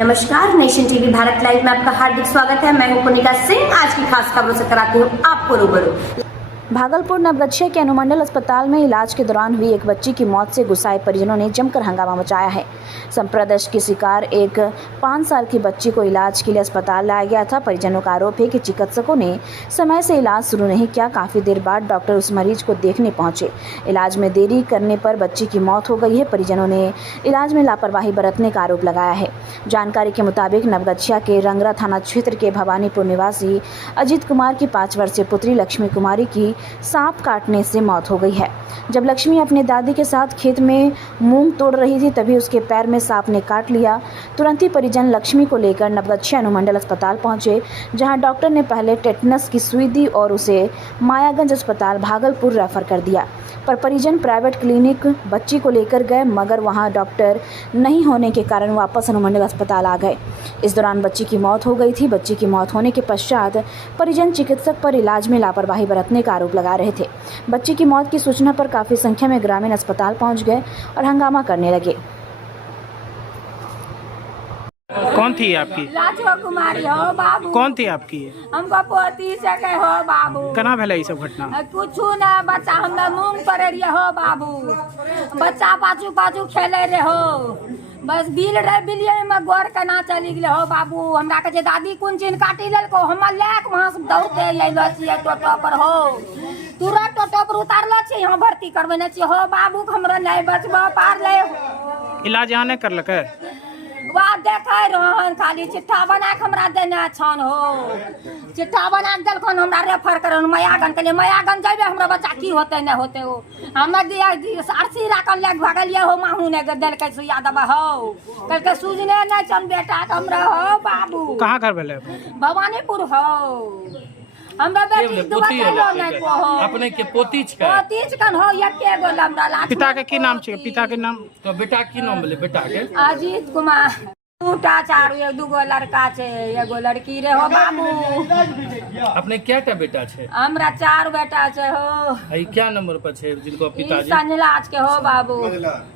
नमस्कार, nation TV Bharat live में आपका हार्दिक स्वागत है। मैं हूं पुनिका सिंह। आज की खास खबरों से कराती हूं आपको रूबरू। भागलपुर नवगछिया के अनुमंडल अस्पताल में इलाज के दौरान हुई एक बच्ची की मौत से गुस्साए परिजनों ने जमकर हंगामा मचाया है। संप्रदर्श की शिकार एक 5 साल की बच्ची को इलाज के लिए अस्पताल लाया गया था। परिजनों का आरोप है कि चिकित्सकों ने समय से इलाज शुरू नहीं किया। काफी देर बाद डॉक्टर उस मरीज को देखने पहुंचे। इलाज में देरी करने पर बच्ची की मौत हो गई है। परिजनों ने इलाज में लापरवाही बरतने का आरोप लगाया है। जानकारी के मुताबिक नवगछिया के रंगरा थाना क्षेत्र के भवानीपुर निवासी अजीत कुमार की 5 वर्षीय पुत्री लक्ष्मी कुमारी की सांप काटने से मौत हो गई है। जब लक्ष्मी अपने दादी के साथ खेत में मूंग तोड़ रही थी तभी उसके पैर में सांप ने काट लिया। तुरंत ही परिजन लक्ष्मी को लेकर नवगछिया अनुमंडल अस्पताल पहुंचे, जहां डॉक्टर ने पहले टेटनस की सुई दी और उसे मायागंज अस्पताल भागलपुर रेफर कर दिया। पर परिजन प्राइवेट क्लिनिक बच्ची को लेकर गए, मगर वहां डॉक्टर नहीं होने के कारण वापस अनुमंडल अस्पताल आ गए। इस दौरान बच्ची की मौत हो गई थी। बच्ची की मौत होने के पश्चात परिजन चिकित्सक पर इलाज में लापरवाही बरतने का आरोप लगा रहे थे। बच्ची की मौत की सूचना पर काफी संख्या में ग्रामीण अस्पताल पहुंच गए और हंगामा करने लगे। कौन थी आपकी? लाजो कुमारी हो बाबू। कौन थी आपकी? हमको पोती सके हो बाबू। कना भेलै ई सब घटना? कुछ ना, बच्चा हमरा मूंग तोड़े रहे हो बाबू। बच्चा पाछू पाछू खेले रहे हो, बस बिल रहे बिलिये में गोर केना चली गए हो बाबू। हमरा के जे दादी कुन चीन काटी लेलको, हम लेक वहां से दौड़ते अइलो छियै टोटो पर हो। तुरंत टोटो पर उतारलो छी, यहाँ भर्ती करबेने छी हो बाबू। हमरा नहीं बचबो पार ले। इलाज यहाँ नहीं करलकै? वहाँ देखे रहन, खाली चिट्ठा बना के हमरा देने छन हो। चिट्ठा बना के देलखन, हमरा रेफर करन मायागंज के लिए। मायागंज जेबे हमरा बच्चा की होते नहीं होते हो। हम आरसी राखल ले भागलिए हो, माहू ने देलकै सुइया दवा हो। कहलकै सूजने नहीं छन बेटा हमरा हो बाबू। कहाँ घर भेलै? भवानीपुर हो। हमरा बेटी दुबई लो नहीं को हो। अपने के पोती छे? पोती छकन हो, एके गो हमरा लाख। पिता के की नाम छै? पिता के नाम? तो बेटा की नाम भेलै बेटा के? अजीत कुमार। 2टा 4 2गो लड़का छे, एगो लड़की रे हो बाबू। अपने क्याटा बेटा छे? हमरा 4 बेटा छे हो। आई क्या नंबर पर छे जिनको पिताजी? संजलाज के हो बाबू।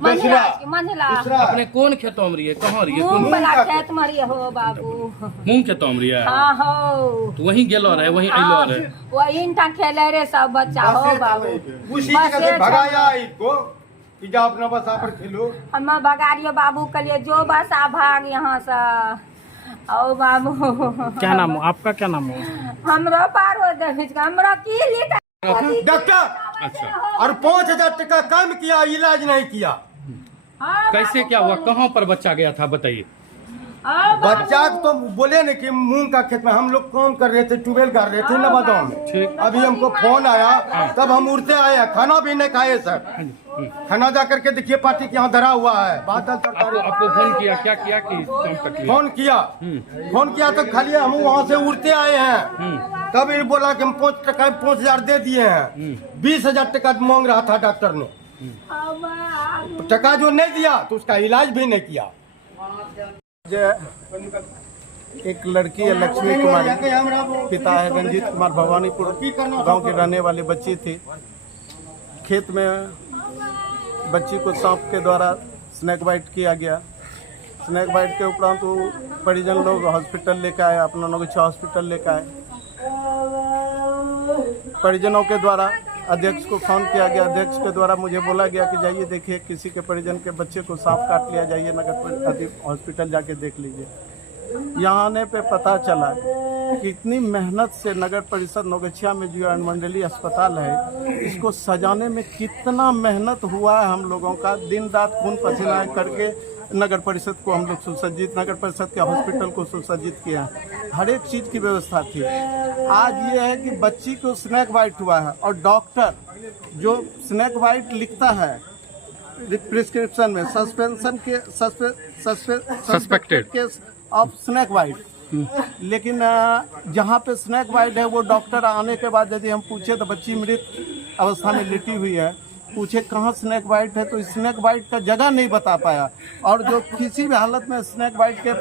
मंझला। अपने कौन खेतों में रहिए? कहाँ रहिए? मूंग वाला खेत में रहिए हो बाबू। मूंग खेतों में रहिए? हाँ हो। तो वहीं गेलो रहे, वहीं आइलो रहे? वही टा खेले रे सब बच्चा हो बाबू। उसी जगह से भगाया इसको कि जा अपना बसा पर खेलो। हम भगारियो बाबू के लिए, जो बसा भाग यहाँ से ओ बाबू। क्या नाम हो आपका? क्या नाम हो? हमरो पारो देख, हमरा की लिख डॉक्टर अच्छा, और 5,000 टका कम किया, इलाज नहीं किया। कैसे क्या हुआ? कहाँ पर बच्चा गया था बताइए? बच्चा तो बोले न कि मूंग का खेत में हम लोग काम कर रहे थे, ट्यूबवेल कर रहे थे नवागांव में। ठीक। अभी हमको फोन आया, तब हम उड़ते आए। खाना भी नहीं खाए सर। खाना जा करके देखिए पार्टी के यहाँ धरा हुआ है। बादल सरकारी आपको फोन किया? क्या किया कि फोन किया तो खाली हम वहाँ से उड़ते आए हैं। तब ये बोला कि हम 5,000 दे दिए हैं। 20,000 टका मांग रहा था डॉक्टर ने। टका जो नहीं दिया तो उसका इलाज भी नहीं किया। एक लड़की है लक्ष्मी कुमारी, पिता है रंजीत कुमार, भवानीपुर गांव के रहने वाली बच्ची थी। खेत में बच्ची को सांप के द्वारा स्नेक बाइट किया गया। स्नेक बाइट के उपरांत वो परिजन लोग हॉस्पिटल लेकर आए, अपना नवगछिया हॉस्पिटल लेकर आए। परिजनों के द्वारा अध्यक्ष को फोन किया गया। अध्यक्ष के द्वारा मुझे बोला गया कि जाइए देखिए, किसी के परिजन के बच्चे को सांप काट लिया, जाइए नगर हॉस्पिटल जाके देख लीजिए। यहाँ आने पे पता चला कि इतनी मेहनत से नगर परिषद नवगछिया में जो अनुमंडलीय अस्पताल है, इसको सजाने में कितना मेहनत हुआ है हम लोगों का। दिन रात खून पसीना करके नगर परिषद को हम लोग सुसज्जित, नगर परिषद के हॉस्पिटल को सुसज्जित किया। हर एक चीज़ की व्यवस्था थी। आज ये है कि बच्ची को स्नेक बाइट हुआ है और डॉक्टर जो स्नेक बाइट लिखता है प्रिस्क्रिप्शन में suspected case of snake bite, लेकिन जहाँ पे स्नेक बाइट है वो डॉक्टर आने के बाद यदि हम पूछे तो बच्ची मृत अवस्था में लेटी हुई है, पूछे कहाँ स्नेक बाइट है तो स्नेक बाइट का जगह नहीं बता पाया। और जो किसी भी हालत में स्नेक बाइट के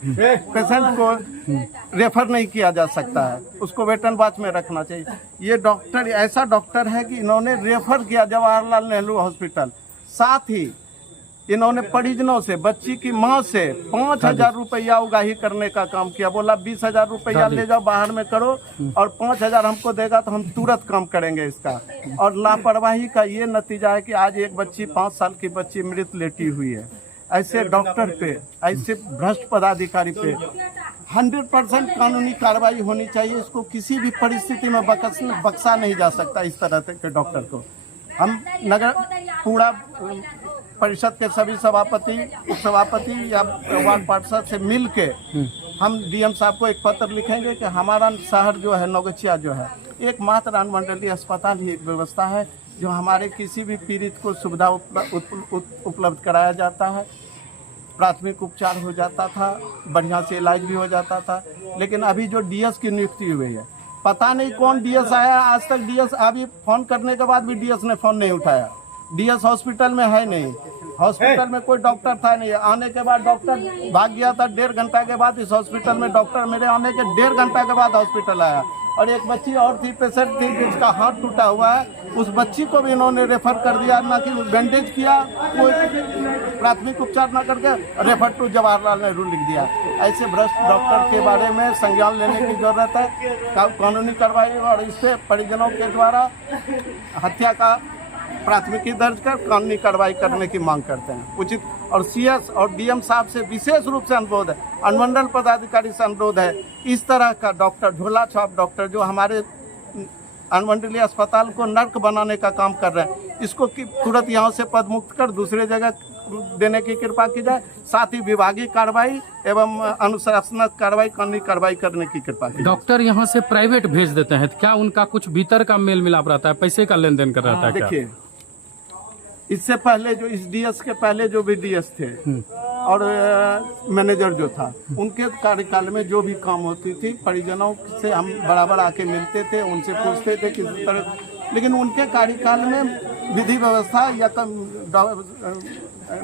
पेशेंट को रेफर नहीं किया जा सकता है, उसको वेटन वॉच में रखना चाहिए। ये डॉक्टर ऐसा डॉक्टर है कि इन्होंने रेफर किया जवाहरलाल नेहरू हॉस्पिटल। साथ ही इन्होंने परिजनों से, बच्ची की माँ से 5,000 रुपया उगाही करने का काम किया। बोला 20,000 रुपया ले जाओ बाहर में करो और 5,000 हमको देगा तो हम तुरंत काम करेंगे इसका। और लापरवाही का ये नतीजा है कि आज एक बच्ची 5 साल की बच्ची मृत लेटी हुई है। ऐसे डॉक्टर पे, ऐसे भ्रष्ट पदाधिकारी पे 100% कानूनी कार्रवाई होनी चाहिए। इसको किसी भी परिस्थिति में बख्शा नहीं जा सकता इस तरह के डॉक्टर को। हम नगर पूरा परिषद के सभी सभापति, उपसभापति या वार्ड पार्षद से मिल के हम डीएम साहब को एक पत्र लिखेंगे कि हमारा शहर जो है नौगछिया जो है एकमात्र अनुमंडलीय अस्पताल ही एक व्यवस्था है जो हमारे किसी भी पीड़ित को सुविधा उपलब्ध कराया जाता है। प्राथमिक उपचार हो जाता था, बढ़िया से इलाज भी हो जाता था। लेकिन अभी जो डीएस की नियुक्ति हुई है, पता नहीं कौन डीएस आया, आज तक डीएस, अभी फोन करने के बाद भी डीएस ने फोन नहीं उठाया। डीएस हॉस्पिटल में है नहीं, हॉस्पिटल में कोई डॉक्टर था नहीं। आने के बाद डॉक्टर भाग गया था। 1.5 घंटा के बाद इस हॉस्पिटल में डॉक्टर, मेरे आने के 1.5 घंटा के बाद हॉस्पिटल आया। और एक बच्ची और थी, पेशेंट थी जिसका हाथ टूटा हुआ है, उस बच्ची को भी इन्होंने रेफर कर दिया, ना कि बैंडेज किया, कोई प्राथमिक उपचार ना करके रेफर टू जवाहरलाल नेहरू लिख दिया। ऐसे भ्रष्ट डॉक्टर के बारे में संज्ञान लेने की जरूरत है, कानूनी कार्रवाई, और इससे परिजनों के द्वारा हत्या का प्राथमिकी दर्ज कर कानूनी कार्रवाई करने की मांग करते हैं उचित। और सीएस और डीएम साहब से विशेष रूप से अनुरोध है, अनुमंडल पदाधिकारी से अनुरोध है, इस तरह का डॉक्टर, झोला छाप डॉक्टर जो हमारे अनुमंडलीय अस्पताल को नर्क बनाने का काम कर रहे हैं, इसको तुरंत यहाँ से पद मुक्त कर दूसरे जगह देने की कृपा की जाए। साथ ही विभागीय कार्रवाई एवं अनुशासनात्मक कार्रवाई, कानूनी कार्रवाई करने की कृपा की। डॉक्टर यहाँ से प्राइवेट भेज देते हैं, क्या उनका कुछ भीतर का मेल मिलाप रहता है, पैसे का लेन देन कर रहता है? देखिए, इससे पहले जो इस डीएस के पहले जो भी डीएस थे और मैनेजर जो था, उनके कार्यकाल में जो भी काम होती थी परिजनों से हम बराबर आके मिलते थे, उनसे पूछते थे किसी तरह। लेकिन उनके कार्यकाल में विधि व्यवस्था या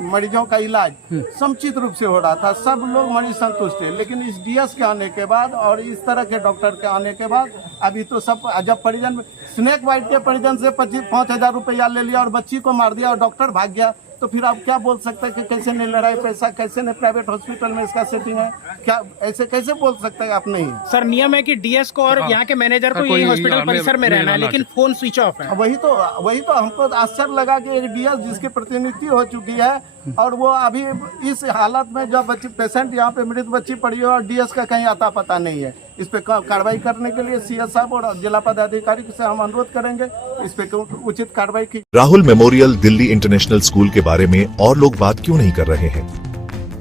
मरीजों का इलाज समुचित रूप से हो रहा था, सब लोग मरीज संतुष्ट थे। लेकिन इस डीएस के आने के बाद और इस तरह के डॉक्टर के आने के बाद अभी तो सब, जब परिजन स्नेक बाइट के परिजन से 5,000 रुपया ले लिया और बच्ची को मार दिया और डॉक्टर भाग गया, तो फिर आप क्या बोल सकते हैं कि कैसे नहीं ले रहा है पैसा, कैसे नहीं प्राइवेट हॉस्पिटल में इसका सेटिंग है, क्या ऐसे कैसे बोल सकते हैं आप? नहीं सर, नियम है कि डीएस को और यहाँ के मैनेजर को यही हॉस्पिटल परिसर में रहना है, लेकिन फोन स्विच ऑफ है। वही तो हमको आश्चर्य लगा कि एक डीएस जिसकी प्रतिनिधि हो चुकी है और वो अभी इस हालत में जब बच्ची पेशेंट यहाँ पे मृत बच्ची पड़ी है और डीएस का कहीं आता पता नहीं है। इस पे कार्रवाई करने के लिए सीएस साहब और जिला पदाधिकारी से हम अनुरोध करेंगे इस पे उचित कार्रवाई की। Rahul memorial Delhi international school के बारे में और लोग बात क्यों नहीं कर रहे हैं?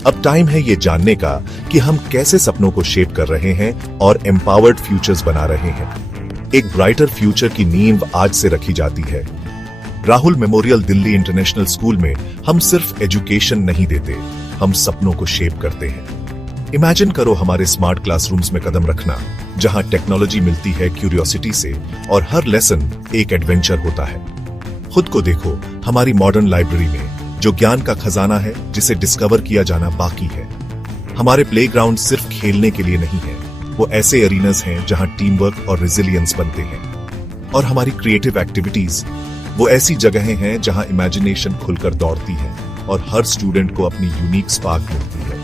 अब टाइम है ये जानने का कि हम कैसे सपनों को शेप कर रहे हैं और एम्पावर्ड फ्यूचर्स बना रहे हैं। एक ब्राइटर फ्यूचर की नींव आज से रखी जाती है। Rahul memorial Delhi international school में हम सिर्फ एजुकेशन नहीं देते, हम सपनों को शेप करते हैं। इमेजिन करो हमारे स्मार्ट क्लासरूम्स में कदम रखना, जहां टेक्नोलॉजी मिलती है क्यूरियोसिटी से और हर लेसन एक एडवेंचर होता है। खुद को देखो हमारी मॉडर्न लाइब्रेरी में, जो ज्ञान का खजाना है जिसे डिस्कवर किया जाना बाकी है। हमारे प्लेग्राउंड सिर्फ खेलने के लिए नहीं है, वो ऐसे एरीनास हैं जहां टीम वर्क और रेजिलियंस बनते हैं। और हमारी क्रिएटिव एक्टिविटीज वो ऐसी जगहें हैं जहां इमेजिनेशन खुलकर दौड़ती है और हर स्टूडेंट को अपनी यूनिक स्पार्क मिलती है।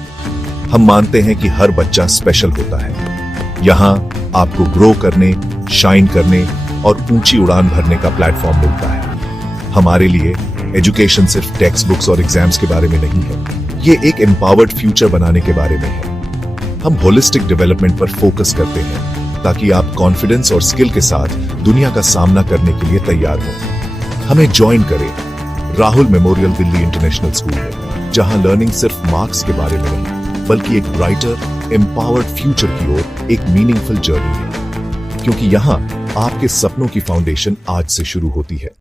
हम मानते हैं कि हर बच्चा स्पेशल होता है। यहाँ आपको ग्रो करने, शाइन करने और ऊंची उड़ान भरने का प्लेटफॉर्म मिलता है। हमारे लिए एजुकेशन सिर्फ टेक्स्ट बुक्स और एग्जाम्स के बारे में नहीं है, ये एक एम्पावर्ड फ्यूचर बनाने के बारे में है। हम होलिस्टिक डेवलपमेंट पर फोकस करते हैं ताकि आप कॉन्फिडेंस और स्किल के साथ दुनिया का सामना करने के लिए तैयार हो। हमें ज्वाइन करें Rahul memorial Delhi international school में, जहां लर्निंग सिर्फ मार्क्स के बारे में नहीं बल्कि एक ब्राइटर एम्पावर्ड फ्यूचर की ओर एक मीनिंगफुल जर्नी है। क्योंकि यहाँ आपके सपनों की फाउंडेशन आज से शुरू होती है।